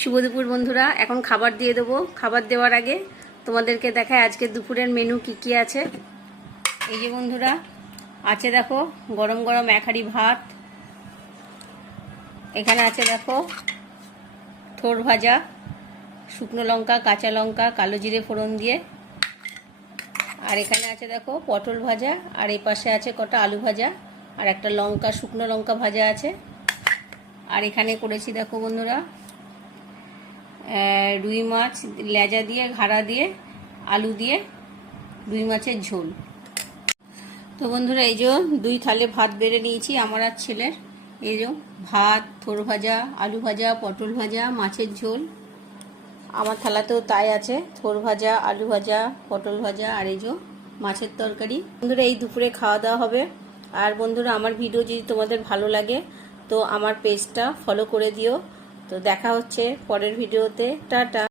শুভ দুপুর বন্ধুরা। এখন খাবার দিয়ে দেবো। খাবার দেওয়ার আগে তোমাদেরকে দেখায় আজকে দুপুরের মেনু কি কি আছে। এই যে বন্ধুরা, আছে দেখো গরম গরম এক হাঁড়ি ভাত। এখানে আছে দেখো থোড় ভাজা, শুকনো লঙ্কা, কাঁচা লঙ্কা, কালো জিরে ফোড়ন দিয়ে। আর এখানে আছে দেখো পটল ভাজা, আর এই পাশে আছে কটা আলু ভাজা, আর একটা লঙ্কা, শুকনো লঙ্কা ভাজা আছে। আর এখানে করেছি দেখো বন্ধুরা রুই মাছ লেজা দিয়ে, ঘাড়া দিয়ে, আলু দিয়ে রুই মাছের ঝোল। তো বন্ধুরা এই যে 2 থালে ভাত বেড়ে নিয়েছি আমার আর ছেলের। এই যে ভাত, থোড় ভাজা, আলু ভাজা, পটল ভাজা, মাছের ঝোল। আমার থালাতেও তাই আছে, থোড় ভাজা, আলু ভাজা, পটল ভাজা, আর এই যে মাছের তরকারি। বন্ধুরা এই দুপুরে খাওয়া দাওয়া হবে। আর বন্ধুরা আমার ভিডিও যদি তোমাদের ভালো লাগে তো আমার পেজটা ফলো করে দিও। তো দেখা হচ্ছে পরের ভিডিওতে। টাটা।